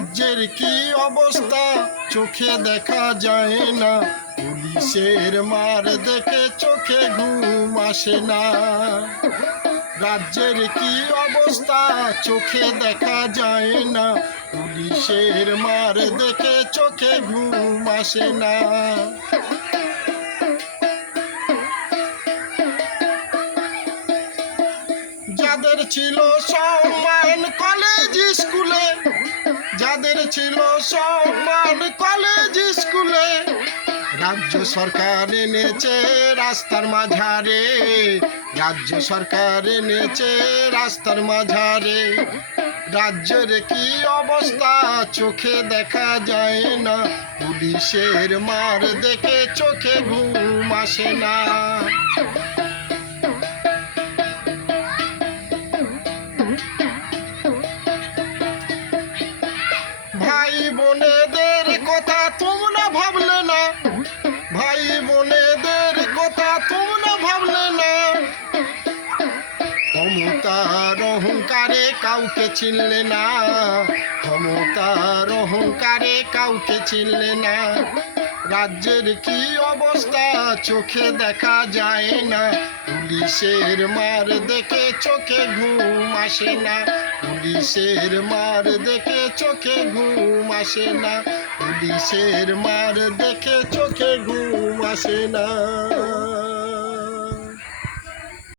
রাজ্যের কি অবস্থা চোখে দেখা যায় না, পুলিশের মার দেখে চোখে ঘুম আসে না। রাজ্যের কি অবস্থা চোখে দেখা যায় না, পুলিশের মার দেখে চোখে ঘুম আসে না। যাদের ছিল সম্মান কলেজ স্কুলে, যাদের ছিল সম্মান কলেজ স্কুলে, রাজ্য সরকার এনেছে রাস্তার মাঝারে, রাজ্য সরকার এনেছে রাস্তার মাঝারে। রাজ্যের কি অবস্থা চোখে দেখা যায় না, পুলিশের মার দেখে চোখে ঘুম আসে না। ভাই বোনেদের কথা তোমরা ভাবলে না, ভাই বোনেদের কথা তোমরা ভাবলে না। ক্ষমতার অহংকারে কাউকে চিনলে না, ক্ষমতার অহংকারে কাউকে চিনলে না। রাজ্যের কি অবস্থা চোখে দেখা যায় না, পুলিশের মার দেখে চোখে ঘুম আসে না, পুলিশের মার দেখে চোখে ঘুম আসে না, পুলিশের মার দেখে চোখে ঘুম আসে না।